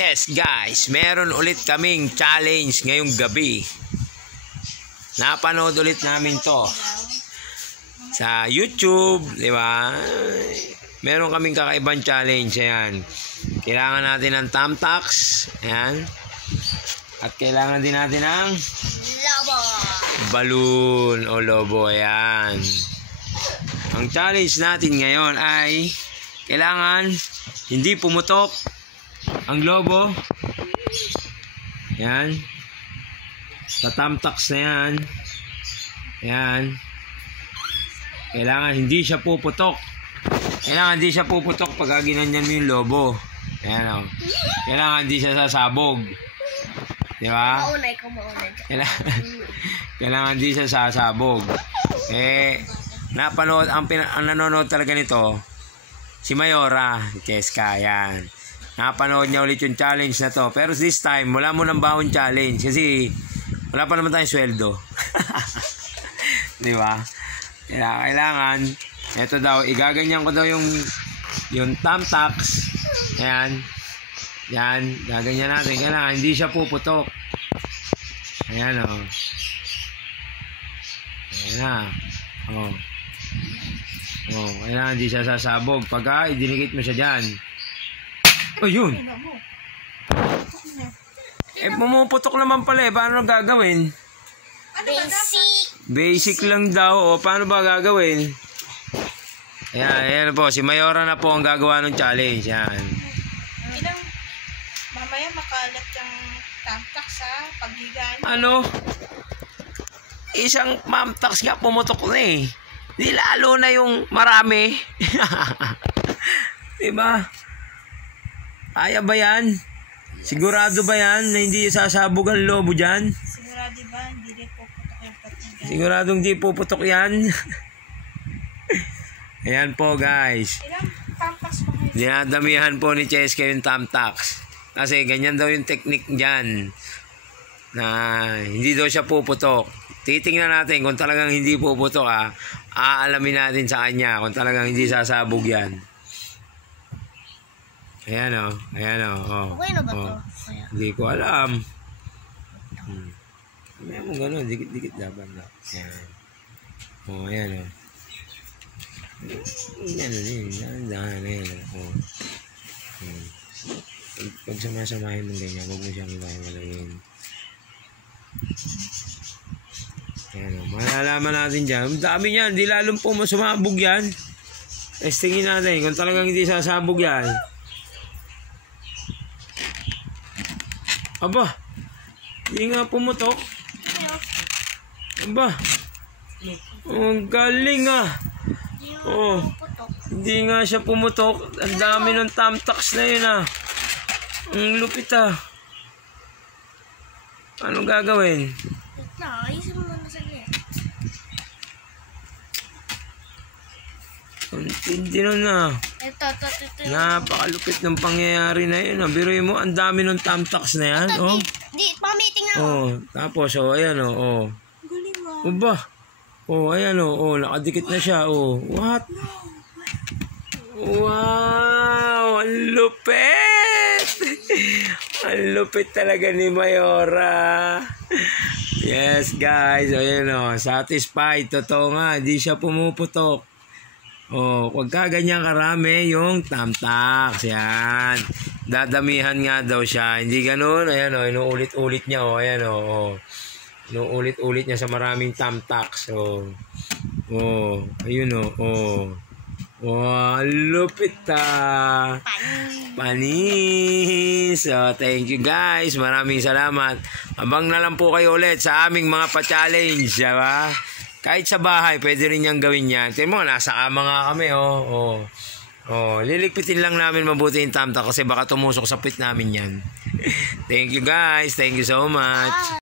Yes guys, meron ulit kaming challenge ngayong gabi. Napanood ulit namin to sa YouTube, di ba? Meron kaming kakaibang challenge, ayan. Kailangan natin ng thumbtacks, ayan. At kailangan din natin ng lobo. Balloon o lobo, ayan. Ang challenge natin ngayon ay kailangan hindi pumutok ang lobo. Ayan. Sa thumbtacks na yan. Ayan. Kailangan hindi siya puputok. Kailangan hindi siya puputok pag ginanyan mo yung lobo. Ayan o. Kailangan hindi siya sasabog. Di ba? Kailangan hindi siya sasabog. Napanood, ang nanonood talaga nito, si Mayora, Cheska, yan. Napanood niya ulit yung challenge na to. Pero this time, wala mo ng baon challenge. Kasi, wala pa naman tayong sweldo. Di ba? Kailangan, ito daw, igaganyan ko daw yung thumbtacks. Ayan. Yan, gaganyan natin. Kailangan, hindi siya puputok. Ayan o. Ayan na. O. Oh, kailangan hindi siya sasabog. Pagka idinikit mo siya dyan. Oh, yun. Pumuputok naman pala eh. Paano gagawin? Basic lang daw. O, paano ba gagawin? Ayan po. Si Mayora na po ang gagawa ng challenge. Yan. Mamaya makalat yung thumbtacks sa paghigaan. Ano? Isang thumbtacks nga pumutok na eh. Di lalo na yung marami. Diba? Kaya ba yan? Sigurado ba yan na hindi sasabog ang lobo dyan? Sigurado ba? Hindi rin puputok yung patigan. Siguradong hindi puputok yan. Ayan po guys. Ilang thumbtacks pa kayo? Dinadamihan po ni Cheska yung thumbtacks. Kasi ganyan daw yung technique dyan. Na hindi daw siya puputok. Titingnan natin kung talagang hindi puputok aalamin natin sa kanya kung talagang hindi sasabog yan. Ayan o. Ayan o. Okay na ba to? Hindi ko alam. Ayan mo gano'n. Dikit-dikit dapat na. Ayan. O, ayan o. Ayan o. Dahan-dahan. Ayan o. Pag samasamahin mo ganyan, huwag mo siyang malayin. Ayan o. Malalaman natin dyan. Ang dami yan. Hindi lalong po sumabog yan. Testingin natin kung talagang hindi sasabog yan. Aba. Hindi nga pumutok. Aba. Ang galing Oh. Hindi nga siya pumutok. Ang dami ng thumbtacks na yun Ang lupit Anong gagawin? Ayusin mo na saglit. Hindi na. Ito. Napakalupit ng pangyayari na yun. Biruin mo, ang dami ng thumbtacks na yan. Pamiting nga. Tapos, ayan Galing mo. Uba. Ayan nakadikit na siya. What? Wow! Ang lupit! Ang lupit talaga ni Mayora. Yes, guys. Ayan satisfied. Totoo nga. Hindi siya pumuputok. Huwag ka ganyan karami yung thumbtacks. Yan. Dadamihan nga daw siya. Hindi ganun. Ayan inuulit-ulit niya. Ayan inuulit-ulit niya sa maraming thumbtacks. Ayun wow, lupit Panis. Thank you guys. Maraming salamat. Abang na lang po kayo ulit sa aming mga pa-challenge. Diba? Kahit sa bahay, pwede rin niyang gawin yan. Tingnan mo, nasa kama nga kami. Liligpitin lang namin mabuti yung thumbtack kasi baka tumusok sa pit namin yan. Thank you guys. Thank you so much.